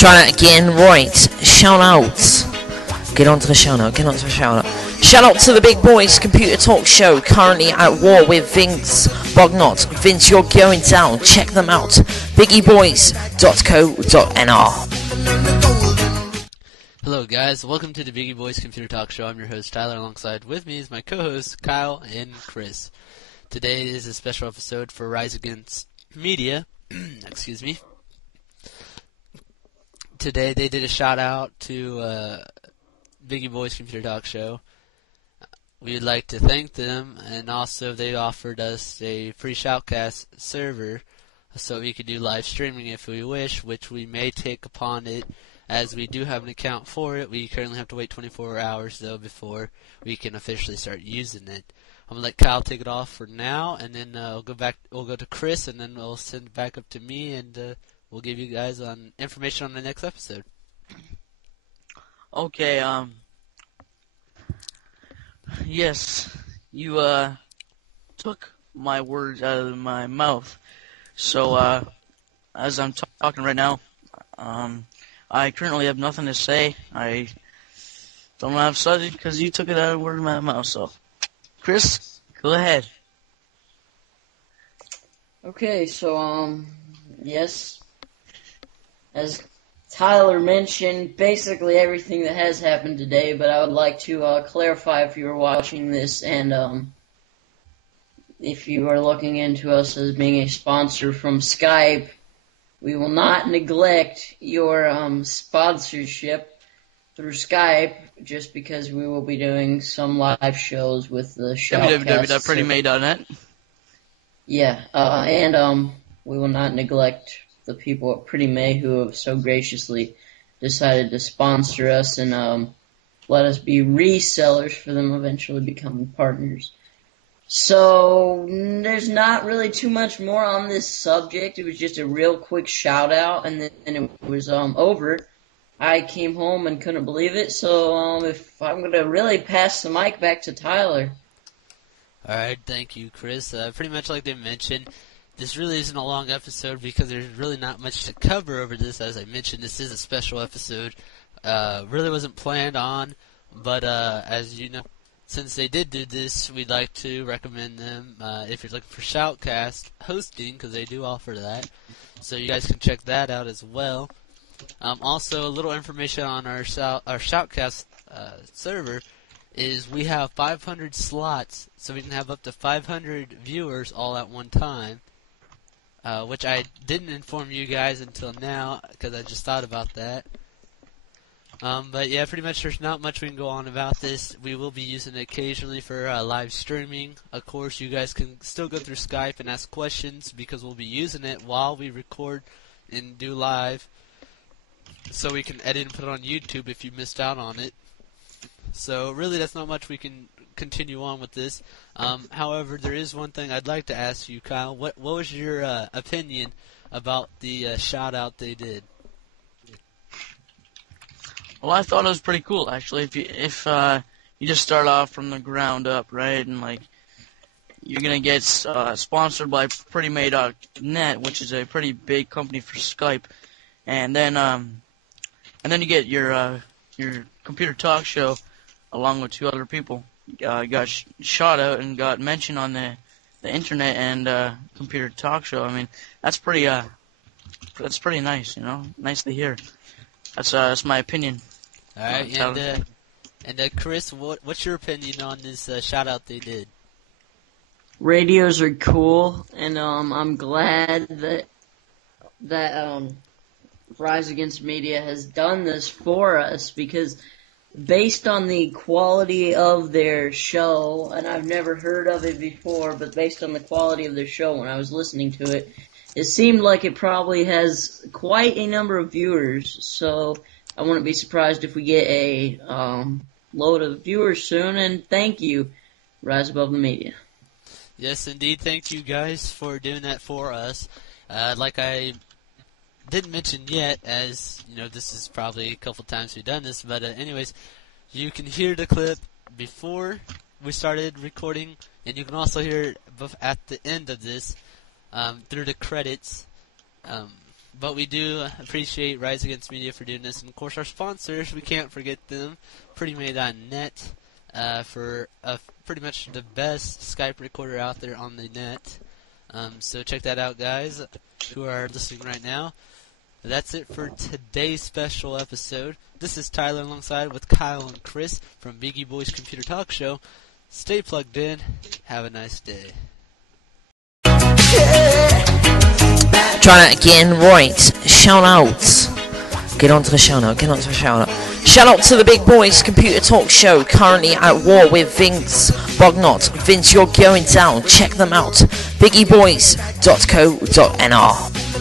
Try that again. Right. Shout outs. Get on to the shout out. Shout out to the Big Boys Computer Talk Show. Currently at war with Vince Bognot. Vince, you're going down. Check them out. BiggieBoys.co.nr. Hello guys, welcome to the BiggieBoys Computer Talk Show. I'm your host Tyler, alongside with me is my co-hosts Kyle and Chris. Today is a special episode for Rise Against Media. Excuse me. Today they did a shout out to BiggieBoys Computer Talk Show. We would like to thank them, and also they offered us a free shoutcast server so we could do live streaming if we wish, which we may take upon it, as we do have an account for it. We currently have to wait 24 hours though before we can officially start using it. I'm gonna let Kyle take it off for now, and then we'll go to Chris, and then we'll send it back up to me, and we'll give you guys information on the next episode. Okay, yes, you took my words out of my mouth. So as I'm talking right now, I currently have nothing to say. I don't have subject because you took it out of the word of my mouth. So, Chris, go ahead. Okay, so yes, as Tyler mentioned, basically everything that has happened today, but I would like to clarify if you were watching this and if you are looking into us as being a sponsor from Skype, we will not neglect your sponsorship through Skype just because we will be doing some live shows with the shoutcast. www.prettymay.net. Yeah, and we will not neglect the people at Pretty May who have so graciously decided to sponsor us and let us be resellers for them eventually becoming partners. So there's not really too much more on this subject. It was just a real quick shout out, and then it was over. I came home and couldn't believe it. So if I'm gonna really pass the mic back to Tyler. All right, thank you, Chris. Pretty much like they mentioned, this really isn't a long episode because there's really not much to cover over this. As I mentioned, this is a special episode. Really wasn't planned on, but as you know, since they did do this, we'd like to recommend them if you're looking for Shoutcast hosting, because they do offer that. So you guys can check that out as well. Also, a little information on our Shoutcast server is we have 500 slots, so we can have up to 500 viewers all at one time, which I didn't inform you guys until now because I just thought about that. But yeah, pretty much there's not much we can go on about this. We will be using it occasionally for live streaming. Of course, you guys can still go through Skype and ask questions because we'll be using it while we record and do live, so we can edit and put it on YouTube if you missed out on it. So really, that's not much we can continue on with this. However, there is one thing I'd like to ask you, Kyle. What was your opinion about the shout out they did? Well, I thought it was pretty cool, actually. If you just start off from the ground up, right, and like you're gonna get sponsored by PrettyMay.net, which is a pretty big company for Skype, and then you get your computer talk show along with two other people. Got shot out and got mentioned on the internet and computer talk show. I mean, that's pretty nice, you know, nice to hear. That's my opinion. All right, and Chris, what's your opinion on this shout out they did? Radios are cool, and I'm glad that Rise Against Media has done this for us, because based on the quality of their show, and I've never heard of it before, but based on the quality of their show when I was listening to it, it seemed like it probably has quite a number of viewers, so I wouldn't be surprised if we get a load of viewers soon, and thank you, Rise Above the Media. Yes, indeed, thank you guys for doing that for us. Like I didn't mention yet, as you know, this is probably a couple times we've done this, but anyways, you can hear the clip before we started recording, and you can also hear it at the end of this through the credits. But we do appreciate Rise Against Media for doing this. And, of course, our sponsors, we can't forget them. PrettyMade.net for pretty much the best Skype recorder out there on the net. So check that out, guys, who are listening right now. That's it for today's special episode. This is Tyler alongside with Kyle and Chris from BiggieBoys Computer Talk Show. Stay plugged in. Have a nice day. Try that again, right. Shout out. Get on to the shout out. Shout out to the Big Boys Computer Talk Show, currently at war with Vince Bognot. Vince, you're going down. Check them out. BiggieBoys.co.nr.